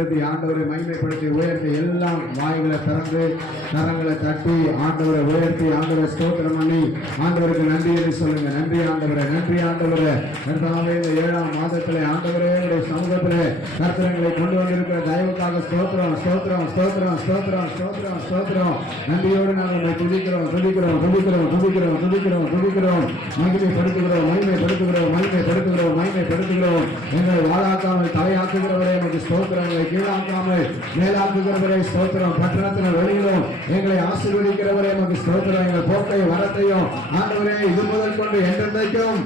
கனப்படுத்தி ஆண்டவரை மகிமைப்படுத்தி உயர்த்தி எல்லாம் வாய்களை திறந்து கரங்களை தட்டி ஆண்டவரை உயர்த்தி ஆண்டவரை ஸ்தோத்திரம் பண்ணி ஆண்டவருக்கு நன்றி என்று சொல்லுங்க. நன்றி ஆண்டவரே, நன்றி ஆண்டவரே. கர்த்தாவே இந்த 7ஆம் மாதத்திலே ஆண்டவரே உடைய சமூகத்திலே கர்த்தரங்களை கொண்டு வந்திருக்கிற தயவுக்காக ஸ்தோத்திரம் ஸ்தோத்திரம் ஸ்தோத்திரம் ஸ்தோத்திரம் ஸ்தோத்திரம் ஸ்தோத்திரம். நன்றியோடு நாங்கள் துதிக்கிறோம் துதிக்கிறோம் துதிக்கிறோம் துதிக்கிறோம் துதிக்கிறோம் துதிக்கிறோம் மகிமைப்படுத்துகிறோம் மகிமைப்படுத்துகிறோம் மகிமைப்படுத்துகிறோம் மகிமைப்படுத்துகிறோம். எங்களை வாழாக்காமல் தலையாக்குகிறவரே நமக்கு ஸ்தோத்திரம், எங்களை கீழாக்காமல் மேலாக்குகிறவரே ஸ்தோத்திரம். பட்டணத்தின் வெளியிலும் எங்களை ஆசீர்வதிக்கிறவரே நமக்கு ஸ்தோத்திரம். எங்கள் போக்கையும் வரத்தையும் ஆண்டவரே இது முதல் கொண்டு என்றென்றைக்கும்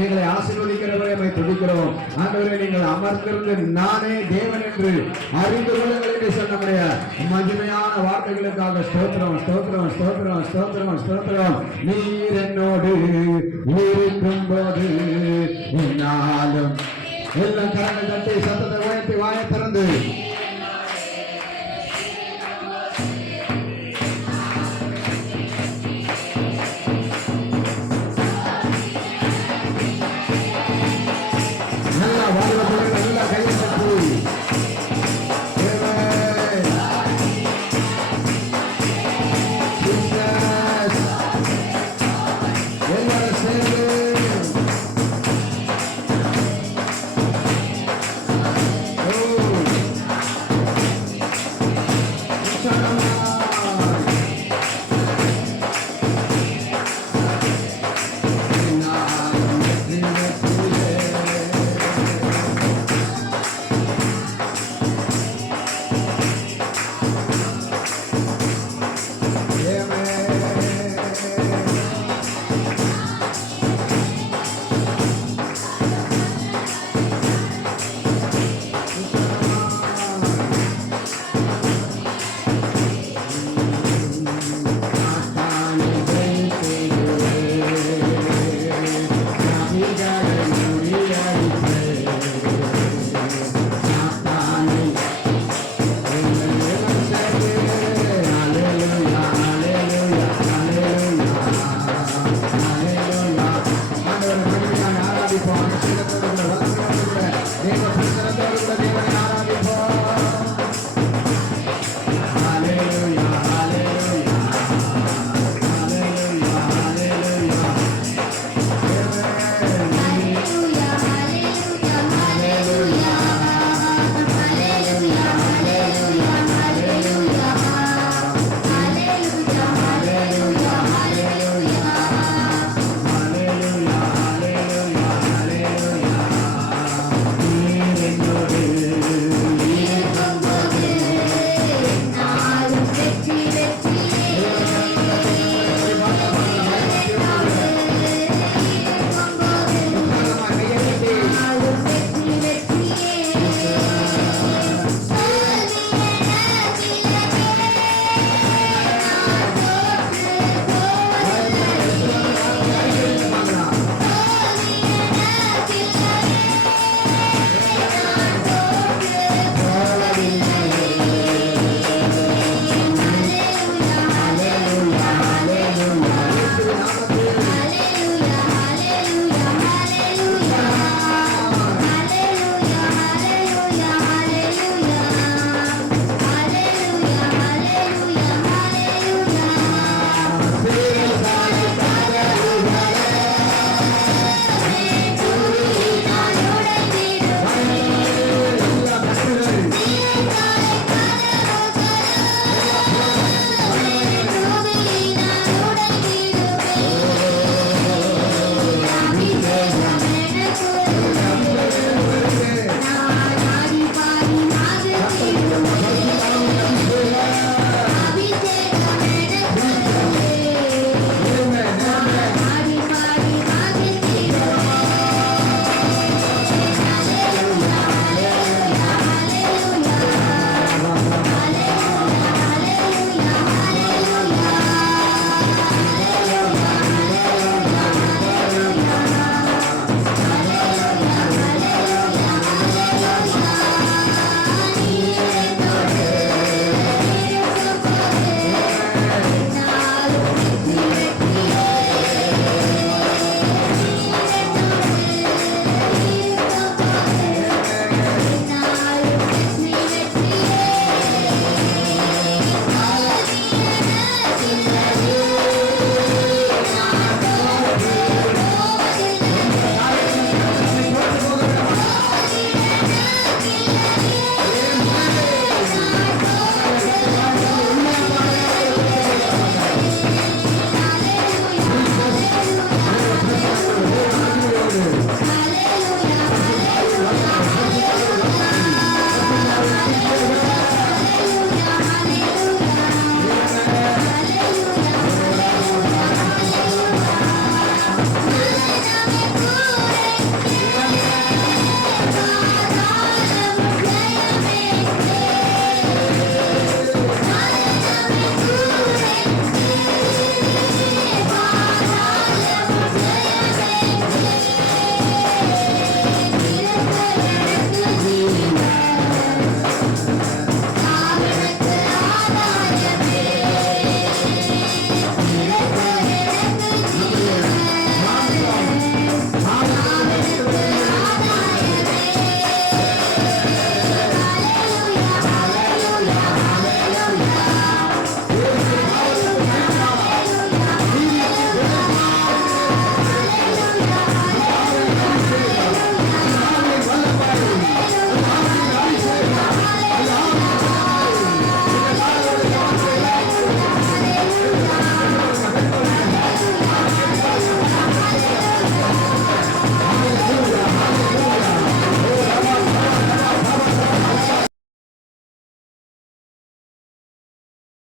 எங்களை ஆசீர்வதிக்கிறவரை நம்மை துதிக்கிறோம். ஆண்டவரே நீங்கள் அமர்ந்திருந்து நானே தேவன் என்று அறிந்து கொள்ளுங்கள் என்று சொன்னமுடைய மகிமையான வார்த்தைகளுக்காக ஸ்தோத்திரம் ஸ்தோத்திரம் ஸ்தோத்திரம் ஸ்தோத்திரம் ஸ்தோத்திரம். நீர் என்னோடு இருக்கும் போது என்னாலும் எல்லாம் கரங்கள் தட்டி சத்தத்தை உயர்த்தி வாயை திறந்து